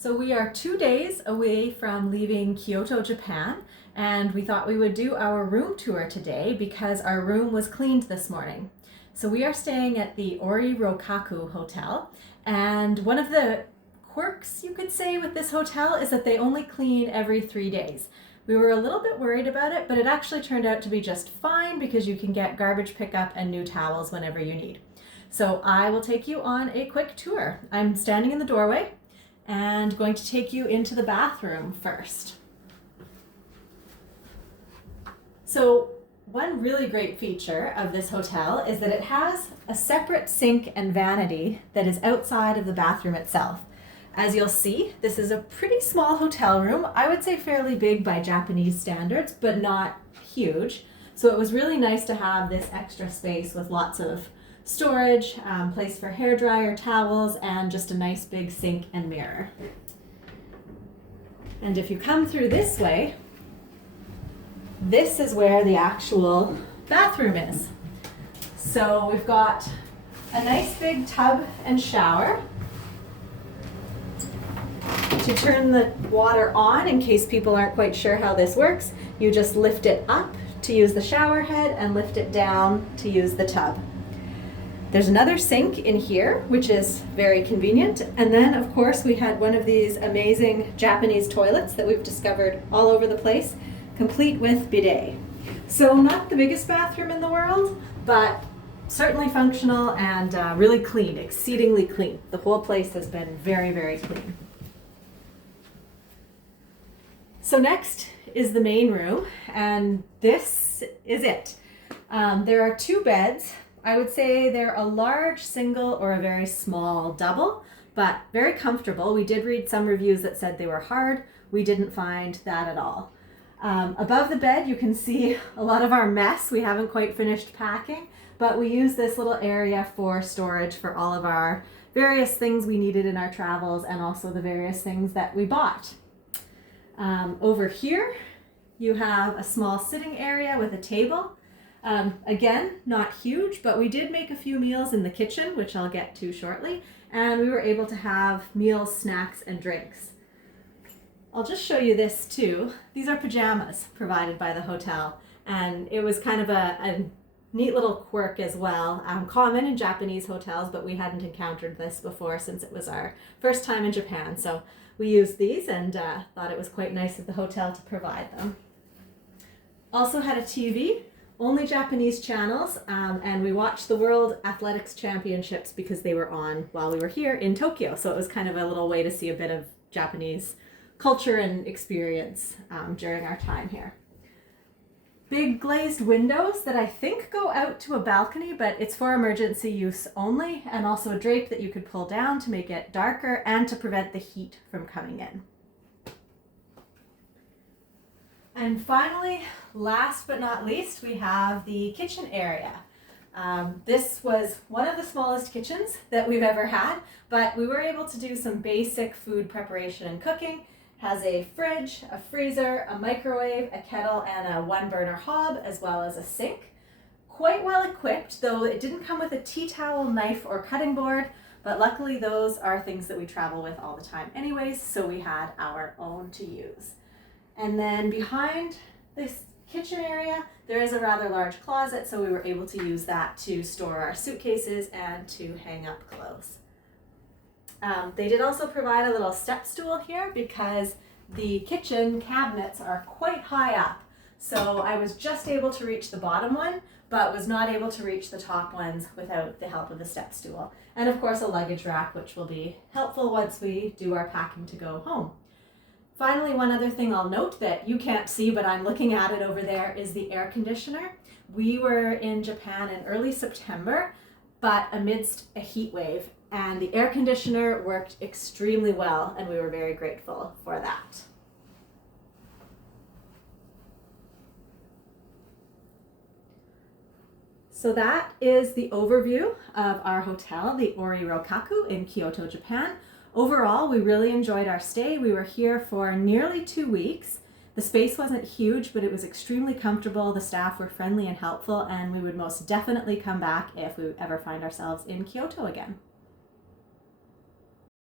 So we are 2 days away from leaving Kyoto, Japan, and we thought we would do our room tour today because our room was cleaned this morning. So we are staying at the Ori Rokkaku hotel, and one of the quirks, you could say, with this hotel is that they only clean every 3 days. We were a little bit worried about it, but it actually turned out to be just fine because you can get garbage pickup and new towels whenever you need. So I will take you on a quick tour. I'm standing in the doorway and going to take you into the bathroom first. So one really great feature of this hotel is that it has a separate sink and vanity that is outside of the bathroom itself. As you'll see, this is a pretty small hotel room. I would say fairly big by Japanese standards, but not huge. So it was really nice to have this extra space with lots of storage, place for hairdryer, towels, and just a nice big sink and mirror. And if you come through this way, this is where the actual bathroom is. So we've got a nice big tub and shower. To turn the water on, in case people aren't quite sure how this works, you just lift it up to use the shower head and lift it down to use the tub. There's another sink in here, which is very convenient. And then, of course, we had one of these amazing Japanese toilets that we've discovered all over the place, complete with bidet. So not the biggest bathroom in the world, but certainly functional and really clean, exceedingly clean. The whole place has been very, very clean. So next is the main room, and this is it. There are 2 beds. I would say they're a large single or a very small double, but very comfortable. We did read some reviews that said they were hard. We didn't find that at all. Above the bed, you can see a lot of our mess. We haven't quite finished packing, but we use this little area for storage for all of our various things we needed in our travels and also the various things that we bought. Over here, you have a small sitting area with a table. Again, not huge, but we did make a few meals in the kitchen, which I'll get to shortly, and we were able to have meals, snacks, and drinks. I'll just show you this too. These are pajamas provided by the hotel, and it was kind of a neat little quirk as well. Common in Japanese hotels, but we hadn't encountered this before since it was our first time in Japan, so we used these and thought it was quite nice of the hotel to provide them. Also had a TV. Only Japanese channels, and we watched the World Athletics Championships because they were on while we were here in Tokyo. So it was kind of a little way to see a bit of Japanese culture and experience during our time here. Big glazed windows that I think go out to a balcony, but it's for emergency use only, and also a drape that you could pull down to make it darker and to prevent the heat from coming in. And finally, last but not least, we have the kitchen area. This was one of the smallest kitchens that we've ever had, but we were able to do some basic food preparation and cooking. Has a fridge, a freezer, a microwave, a kettle, and a 1-burner hob, as well as a sink. Quite well equipped, though it didn't come with a tea towel, knife, or cutting board, but luckily those are things that we travel with all the time anyways, so we had our own to use. And then behind this kitchen area, there is a rather large closet, so we were able to use that to store our suitcases and to hang up clothes. They did also provide a little step stool here because the kitchen cabinets are quite high up. So I was just able to reach the bottom one, but was not able to reach the top ones without the help of the step stool. And of course a luggage rack, which will be helpful once we do our packing to go home. Finally, one other thing I'll note that you can't see, but I'm looking at it over there, is the air conditioner. We were in Japan in early September, but amidst a heat wave, and the air conditioner worked extremely well, and we were very grateful for that. So that is the overview of our hotel, the Ori Rokkaku in Kyoto, Japan. Overall, we really enjoyed our stay. We were here for nearly 2 weeks. The space wasn't huge, but it was extremely comfortable. The staff were friendly and helpful, and we would most definitely come back if we ever find ourselves in Kyoto again.